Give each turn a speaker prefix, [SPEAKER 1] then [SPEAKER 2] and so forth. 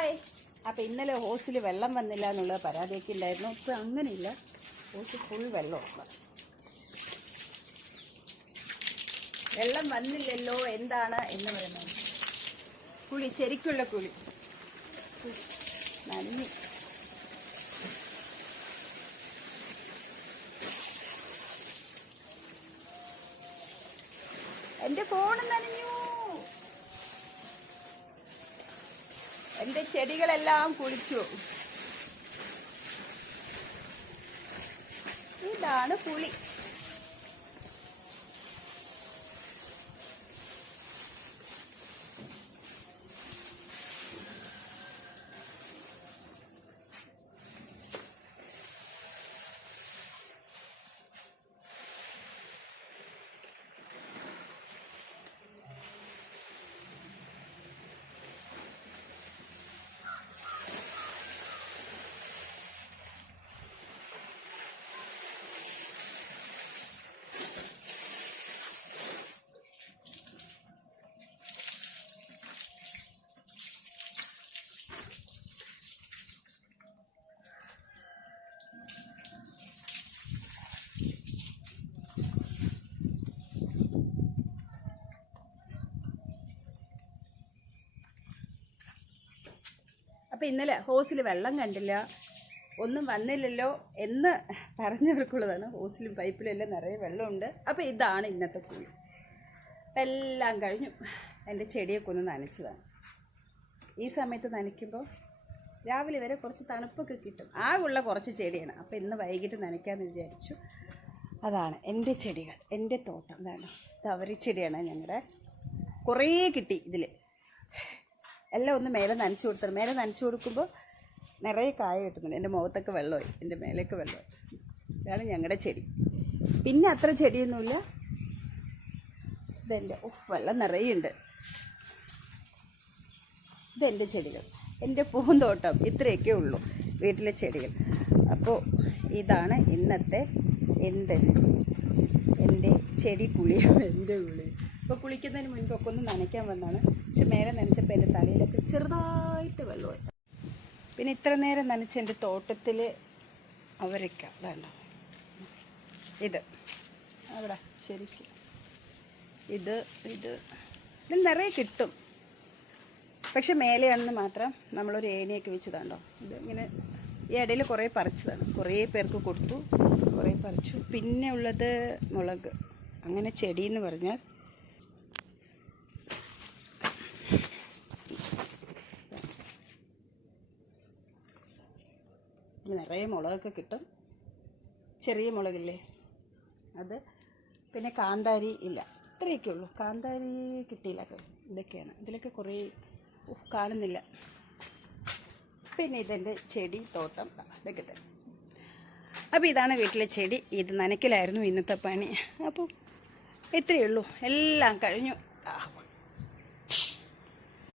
[SPEAKER 1] Hi അപ്പോൾ ഇന്നലെ ഹോസിൽ വെള്ളം വന്നില്ല എന്നുള്ള പരാതിയൊക്കെ ഉണ്ടായിരുന്നു ഇപ്പം അങ്ങനെയില്ല. ഹോസ് ഫുൾ വെള്ളമാണ് വെള്ളം വന്നില്ലല്ലോ എന്താണ് എന്ന് പറയുന്നത്. കുളി ശരിക്കുള്ള കുളി. നന്ദി എന്റെ ഫോൺ നനഞ്ഞു. എന്റെ ചെടികളെല്ലാം കുളിച്ചു ഇതാണ് പുളി. അപ്പം ഇന്നലെ ഹോസിൽ വെള്ളം കണ്ടില്ല. ഒന്നും വന്നില്ലല്ലോ എന്ന് പറഞ്ഞവർക്കുള്ളതാണ്. ഹോസിലും പൈപ്പിലും എല്ലാം നിറയെ വെള്ളമുണ്ട്. അപ്പോൾ ഇതാണ് ഇന്നത്തെ കുഴി. എല്ലാം കഴിഞ്ഞു. എന്റെ ചെടിയൊക്കെ ഒന്ന് നനച്ചതാണ്. ഈ സമയത്ത് നനയ്ക്കുമ്പോൾ രാവിലെ വരെ കുറച്ച് തണുപ്പൊക്കെ കിട്ടും. ആകുള്ള കുറച്ച് ചെടിയാണ്. അപ്പോൾ ഇന്ന് വൈകിട്ട് നനയ്ക്കാമെന്ന് വിചാരിച്ചു. അതാണ് എന്റെ ചെടികൾ. എന്റെ തോട്ടം. അതാണ് തവരി ചെടിയാണ് ഞങ്ങളുടെ കുറേ കിട്ടി ഇതിൽ എല്ലാം ഒന്ന് മേലെ നനച്ചു കൊടുത്തത്. മേലെ നനച്ചു കൊടുക്കുമ്പോൾ നിറയെ കായ കിട്ടുന്നുണ്ട്. എന്റെ മുഖത്തൊക്കെ വെള്ളമായി. എന്റെ മേലേക്ക് വെള്ളമായി. ഇതാണ് ഞങ്ങളുടെ ചെടി. പിന്നെ അത്ര ചെടിയൊന്നുമില്ല. ഇതെന്റെ ഉഫ് വെള്ളം നിറയുണ്ട്. ഇതെന്റെ ചെടികൾ. എന്റെ പൂന്തോട്ടം. ഇത്രയൊക്കെ ഉള്ളൂ വീട്ടിലെ ചെടികൾ. അപ്പോൾ ഇതാണ് ഇന്നത്തെ എന്ത്? എന്റെ ചെടി കുളിയും എന്റെ കുളി ഇപ്പോൾ കുളിക്കുന്നതിന് മുൻപൊക്കെ ഒന്ന് നനയ്ക്കാൻ വന്നതാണ് പക്ഷെ മേലെ നനച്ചപ്പോൾ എന്റെ തലയിലൊക്കെ ചെറുതായിട്ട് വെള്ളമായി. പിന്നെ ഇത്ര നേരം നനച്ച എന്റെ തോട്ടത്തിൽ അവരൊക്കെ വേണ്ട ഇത്. അവിടെ ശരിക്കും. ഇത് ഇത്. ഇത് നിറയെ കിട്ടും. പക്ഷെ മേലെയാണെന്ന് മാത്രം നമ്മളൊരു ഏണിയൊക്കെ വെച്ചതാണ്ടോ? ഇത് ഇങ്ങനെ ഈ ഇടയിൽ കുറേ പറിച്ചതാണ്. കുറേ പേർക്ക് കൊടുത്തു കുറേ പറിച്ചു. പിന്നെ ഉള്ളത് മുളക്. അങ്ങനെ ചെടി എന്ന് പറഞ്ഞാൽ നിറയെ മുളകൊക്കെ കിട്ടും. ചെറിയ മുളകില്ലേ? അത് പിന്നെ കാന്താരി ഇല്ല. ഇത്രയൊക്കെ ഉള്ളൂ. കാന്താരി കിട്ടിയില്ല ഇതൊക്കെയാണ്. ഇതിലൊക്കെ കുറേ കാണുന്നില്ല. പിന്നെ ഇതെന്റെ ചെടി തോട്ടം. ഇതൊക്കെ തന്നെ. അപ്പോൾ ഇതാണ് വീട്ടിലെ ചെടി. ഇത് നനയ്ക്കലായിരുന്നു ഇന്നത്തെ പണി. അപ്പോൾ ഇത്രയേ ഉള്ളൂ. എല്ലാം കഴിഞ്ഞു.